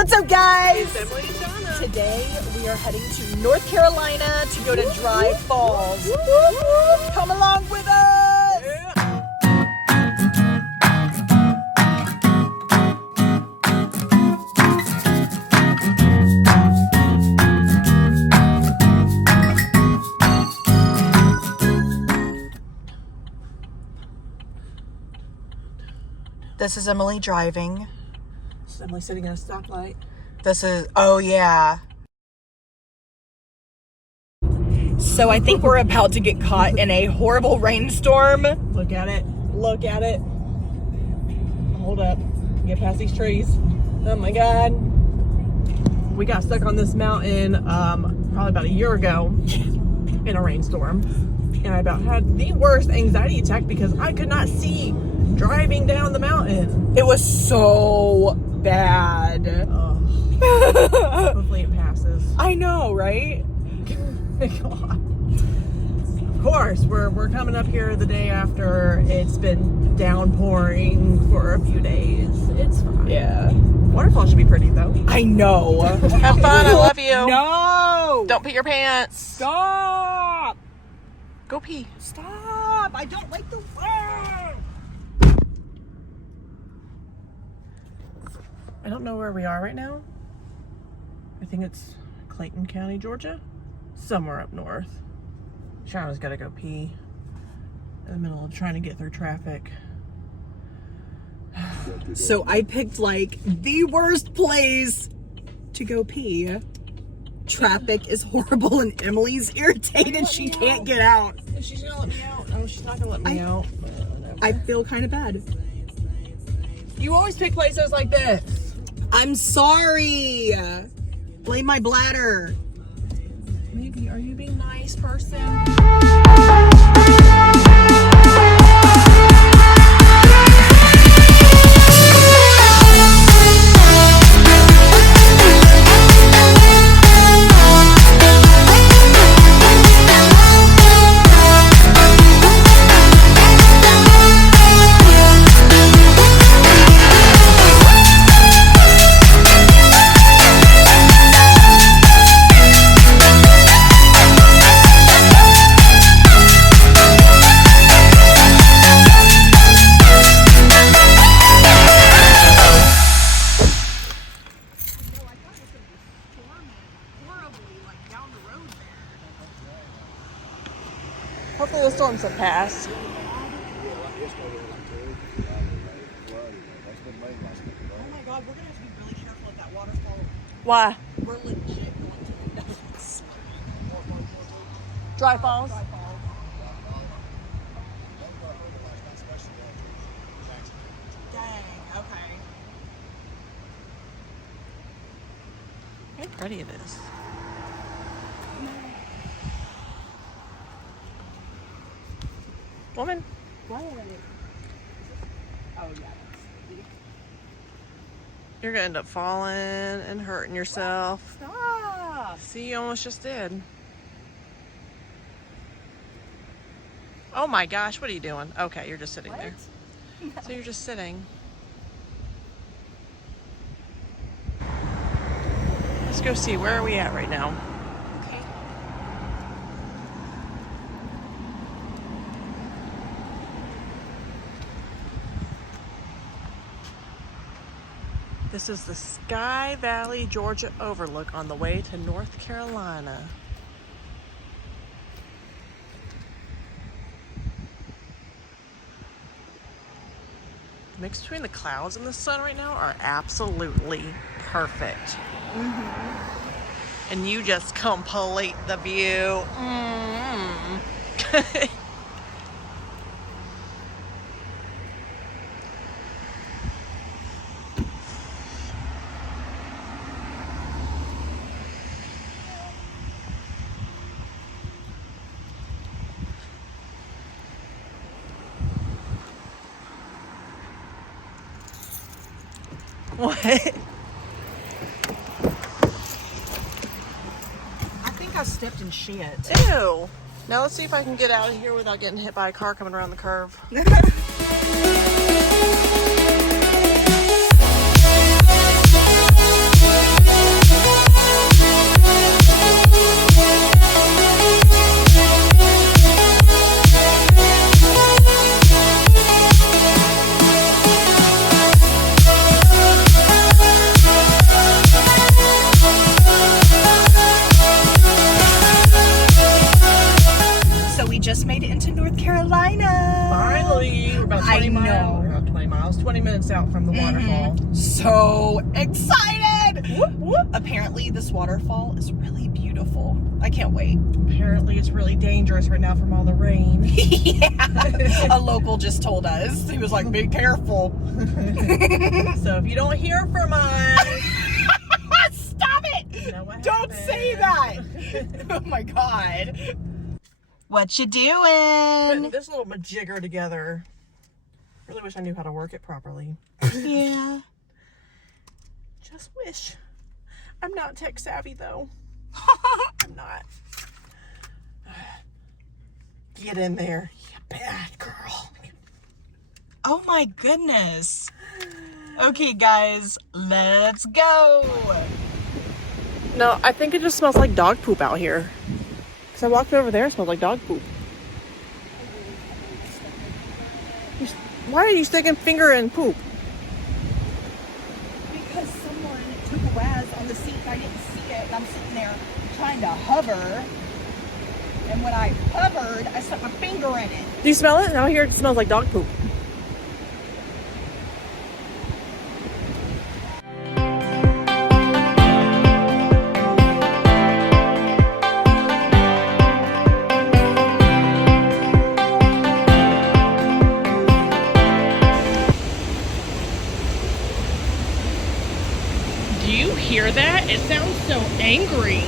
What's up, guys? It's Emily and Shauna. Today we are heading to North Carolina to go to Dry Falls. Come along with us! Yeah. This is Emily driving. This is Emily sitting at a stoplight. This is, oh yeah. So I think we're about to get caught in a horrible rainstorm. Look at it. Look at it. Hold up. Get past these trees. Oh my God. We got stuck on this mountain probably about a year ago in a rainstorm. And I about had the worst anxiety attack because I could not see driving down the mountain. It was so bad. Hopefully it passes. I know, right? God. Of course, we're coming up here the day after it's been downpouring for a few days. It's fine. Yeah. Waterfall should be pretty though. I know. Have fun. I love you. No. Don't pee your pants. Stop. Go pee. Stop. I don't like the way. I don't know where we are right now. I think it's Clayton County, Georgia. Somewhere up north. Shauna's got to go pee in the middle of trying to get through traffic. So I picked like the worst place to go pee. Traffic is horrible and Emily's irritated. She can't get out. She's gonna let me out. No, she's not gonna let me out. I feel kind of bad. You always pick places like this. I'm sorry. Blame my bladder. Maybe, are you being nice, person? Hopefully the storms have passed. Oh my God, we're gonna have to be really careful at that waterfall. Why? We're legit going to Dry Falls. Dang, okay. How pretty it is. Woman. What? Oh yeah. You're gonna end up falling and hurting yourself. Stop. See, you almost just did. Oh my gosh, what are you doing? Okay, you're just sitting there. So you're just sitting. Let's go see, where are we at right now? Okay. This is the Sky Valley, Georgia overlook on the way to North Carolina. The mix between the clouds and the sun right now are absolutely perfect. And you just complete the view. What? I think I stepped in shit. Ew. Now let's see if I can get out of here without getting hit by a car coming around the curve. 20 minutes out from the waterfall. So excited! Whoop, whoop. Apparently this waterfall is really beautiful. I can't wait. Apparently it's really dangerous right now from all the rain. Yeah. A local just told us. He was like, be careful. So if you don't hear from us, stop it! you know what Don't happened. say that! Oh my god. What you Putting doing? this little majigger together. Really wish I knew how to work it properly. Yeah. Just wish. I'm not tech savvy though. I'm not. Get in there, you bad girl. Oh my goodness. Okay, guys, let's go. No, I think it just smells like dog poop out here. Because I walked over there, it smelled like dog poop. Why are you sticking finger in poop? Because someone took a Waz on the seat and I didn't see it, and I'm sitting there trying to hover. And when I hovered, I stuck my finger in it. Do you smell it? Now here it smells like dog poop. Do you hear that? It sounds so angry.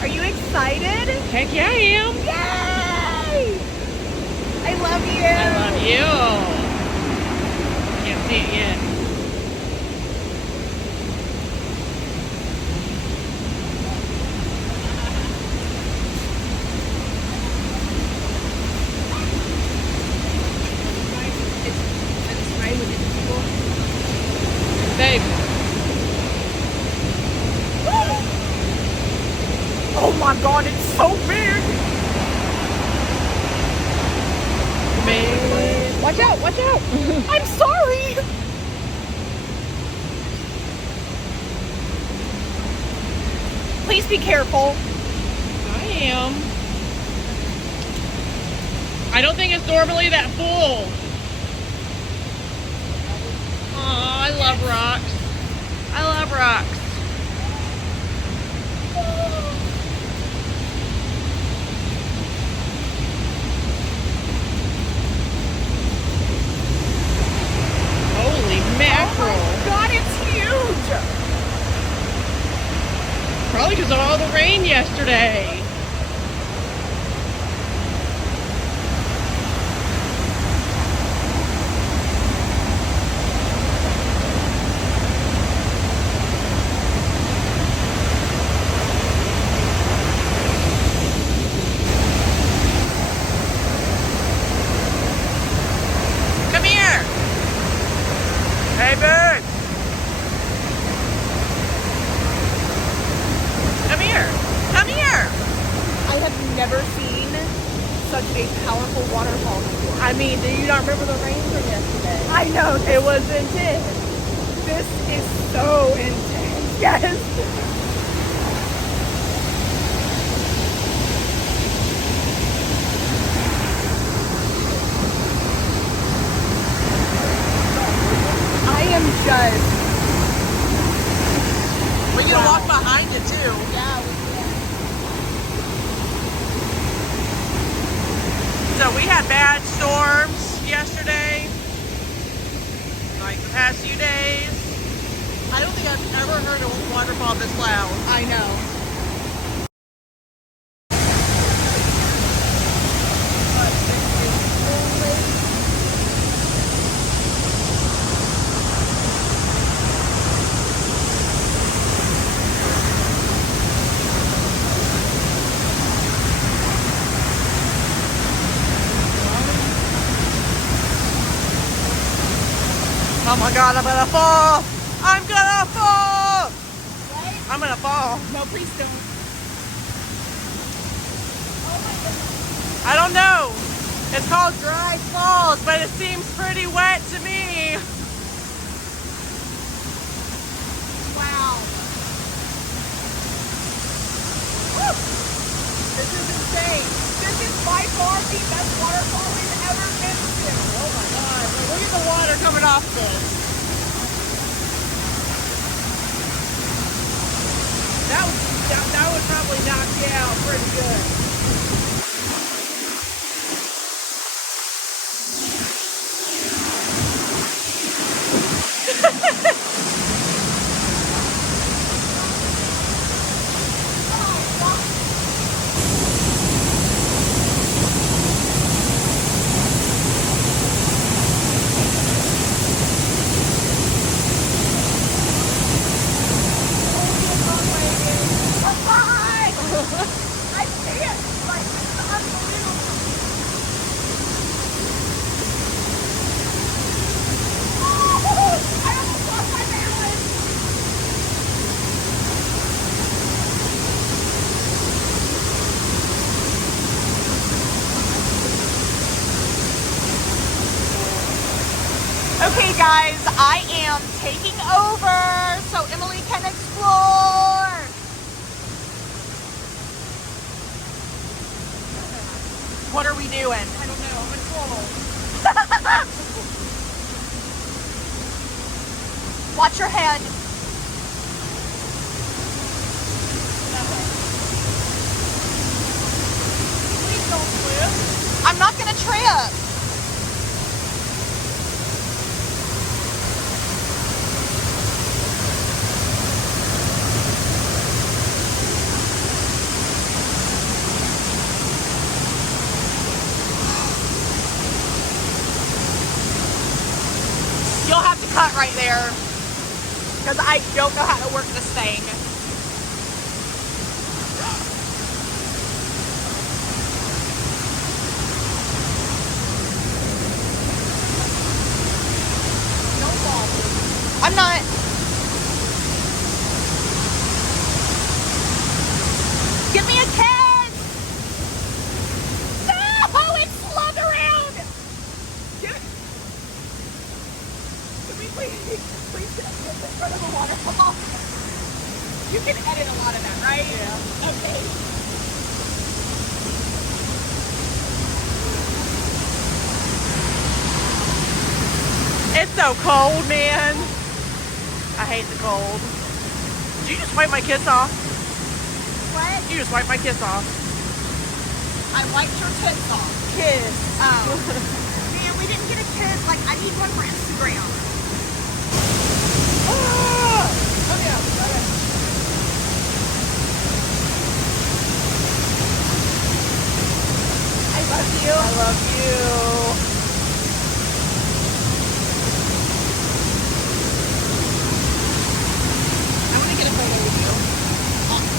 Are you excited? Heck yeah, I am. Yay! I love you. I love you. Can't see it yet. Babe. Oh my god, it's so big! Man. Watch out, watch out. I'm sorry! Please be careful. I am. I don't think it's normally that full. Oh, I love rocks. I love rocks. Holy mackerel. Oh my god, it's huge! Probably because of all the rain yesterday. Come here. Hey, bird. Come here. Come here. I have never seen such a powerful waterfall before. I mean, do you not remember the rain from yesterday? I know, It was intense. this is so intense. Yes. I am just... We can Wow. walk behind it too. Yeah. So we had bad storms yesterday, like the past few days. I don't think I've ever heard a waterfall this loud. I know. Oh my god, I'm gonna fall! I'm gonna fall! Right? I'm gonna fall. No, please don't. I don't know. It's called Dry Falls, but it seems pretty wet to me. Wow. This is insane. This is by far the best waterfall we've ever been to. Oh my god. Look at the water coming off this. That would probably knock you out pretty good. Okay guys, I am taking over so Emily can explore. What are we doing? I don't know. I'm in trouble. Watch your head. Please don't slip. I'm not gonna trip. You'll have to cut right there because I don't know how to work this thing. Don't fall. I'm not. Give me a kiss! No! It's slung around! Can we please get in front of a waterfall? You can edit a lot of that, right? Yeah. Okay. It's so cold, man. I hate the cold. Did you just wipe my kiss off? What? You just wiped my kiss off. I wiped your tits off. Kiss. Oh. Man, we didn't get a kiss. Like, I need one for Instagram. Ah! Oh yeah. Okay. I love you. I love you. I want to get a photo with you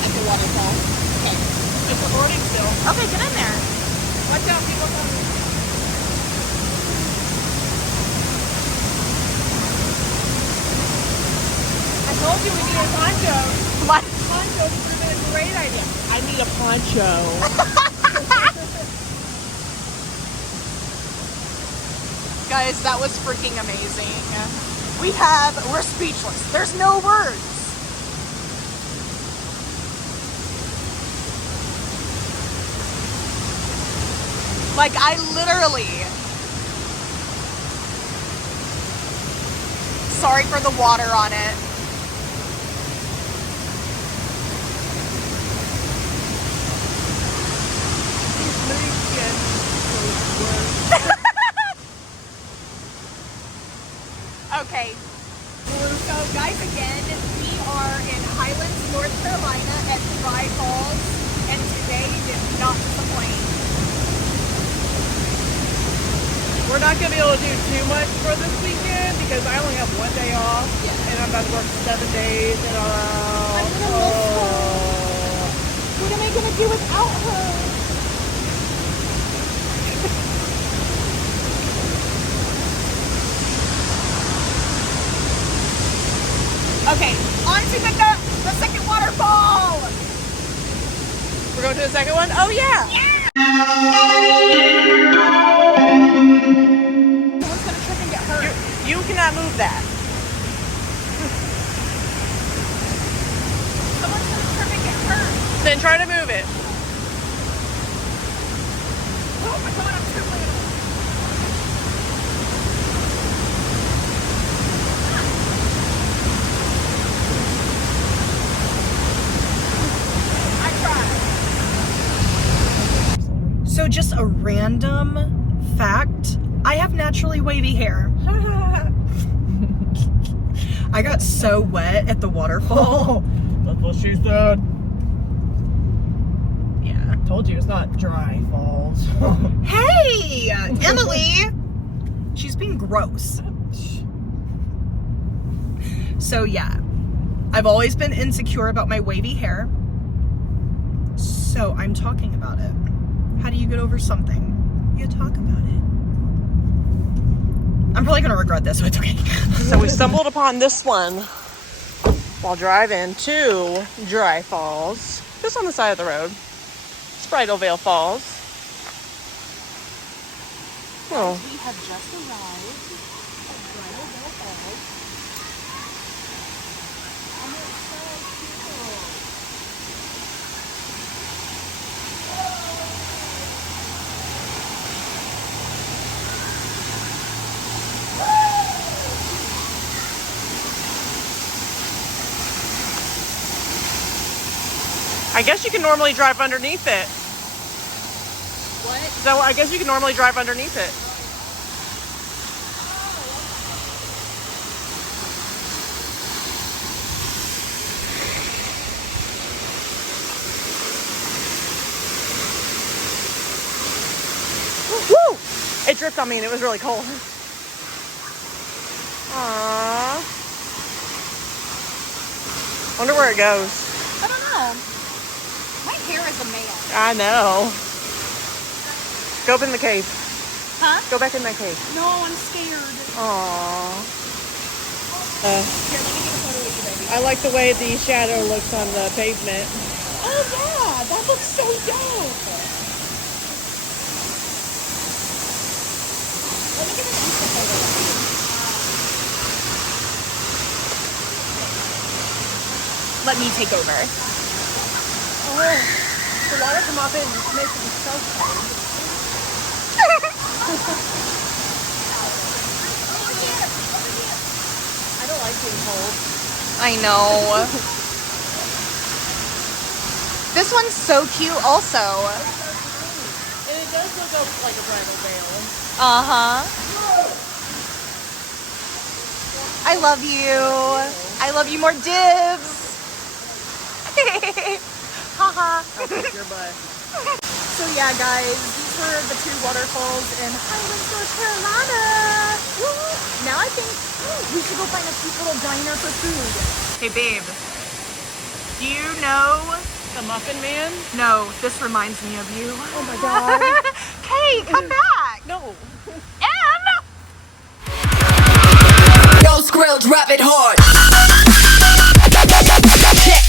at the waterfall. Okay. It's recording still. Okay, get in there. Watch out, people coming. I told you we need a poncho. What? Poncho would have been a great idea. I need a poncho. Guys, that was freaking amazing. We're speechless. There's no words. Like, I literally... Sorry for the water on it. Okay. So guys, again, we are in Highlands, North Carolina at 2Girls, and today did not disappoint. We're not going to be able to do too much for this weekend because I only have one day off. Yeah. And I'm about to work 7 days in a row. I'm gonna miss her. What am I gonna do without her? Okay, on to the second waterfall. We're going to the second one? Oh, yeah. Someone's gonna trip and get hurt. You cannot move that. Someone's gonna trip and get hurt. Then try to move it. So just a random fact, I have naturally wavy hair. I got so wet at the waterfall. That's what she said. Yeah. Told you it's not dry falls. Hey, Emily! She's being gross. So yeah, I've always been insecure about my wavy hair. So I'm talking about it. How do you get over something? You talk about it. I'm probably gonna regret this, so it's okay. So we stumbled upon this one while driving to Dry Falls, just on the side of the road. It's Bridal Veil Falls. Oh. We have just arrived at Bridal Veil Falls. And it's so cute. I guess you can normally drive underneath it. What? So I guess you can normally drive underneath it. Woo! It dripped on me and it was really cold. Aww. Wonder where it goes. I don't know. My hair is a man. I know. Go up in the cave. Huh? Go back in that cave. No, I'm scared. Aww. Here, let me get a photo with you, baby. I like the way the shadow looks on the pavement. Oh yeah, that looks so dope. Let me get an Insta photo. Let me take over. Oh, the water come off it and just makes it so cold. I don't like being cold. I know. This one's so cute also. And it does look like a bridal veil. Uh-huh. I love you. I love you more, dibs. Haha. I'll kick your butt. So yeah, guys, these were the 2 waterfalls in Highlands, North Carolina. Woo! Now I think we should go find a cute little diner for food. Hey, babe. Do you know? The Muffin Man? No, this reminds me of you. Oh my god. Kay, come back. No. Em! Yo, Skrill, drop it hard. Check.